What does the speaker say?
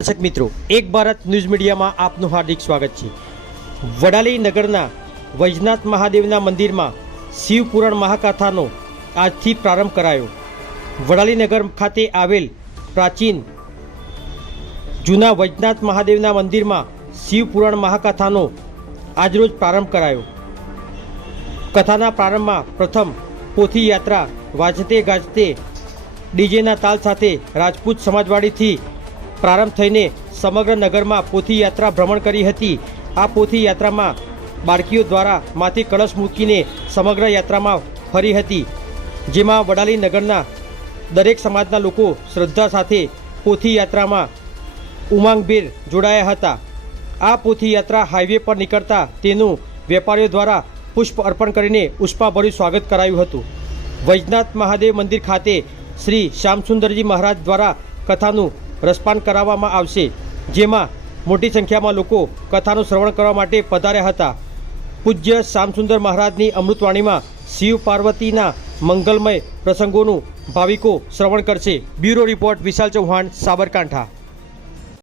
દર્શક મિત્રો, એક ભારત ન્યૂઝ મીડિયામાં આપનું હાર્દિક સ્વાગત છે. વડાલી નગરના વૈજનાથ મહાદેવના મંદિરમાં શિવપુરાણ મહાકાથાનો આજથી પ્રારંભ કરાયો. વડાલી નગર ખાતે આવેલ પ્રાચીન જૂના વૈજનાથ મહાદેવના મંદિરમાં શિવપુરાણ મહાકથાનો આજરોજ પ્રારંભ કરાયો. કથાના પ્રારંભમાં પ્રથમ પોથી યાત્રા વાજતે ગાજતે ડીજેના તાલ સાથે રાજપૂત સમાજવાડીથી પ્રારંભ થઈને સમગ્ર નગરમાં પોથી યાત્રા ભ્રમણ કરી હતી. આ પોથી યાત્રામાં બાળકીઓ દ્વારા માથે કળશ મૂકીને સમગ્ર યાત્રામાં ફરી હતી. જેમાં વડાલી નગરના દરેક સમાજના લોકો શ્રદ્ધા સાથે પોથી યાત્રામાં ઉમાંગભેર જોડાયા હતા. આ પોથી યાત્રા હાઈવે પર નીકળતા તેનું વેપારીઓ દ્વારા પુષ્પ અર્પણ કરીને ઉષ્માભર્યું સ્વાગત કરાયું હતું. વૈજનાથ મહાદેવ મંદિર ખાતે શ્રી શ્યામસુંદરજી મહારાજ દ્વારા કથાનું રસપાન કરાવવામાં આવશે, જેમાં મોટી સંખ્યામાં લોકો કથાનું શ્રવણ કરવા માટે પધાર્યા હતા. પૂજ્ય શ્યામસુંદર મહારાજની અમૃતવાણીમાં શિવ પાર્વતીના મંગલમય પ્રસંગોનું ભાવિકો શ્રવણ કરશે. Bureau report Vishal Chauhan, Sabarkantha.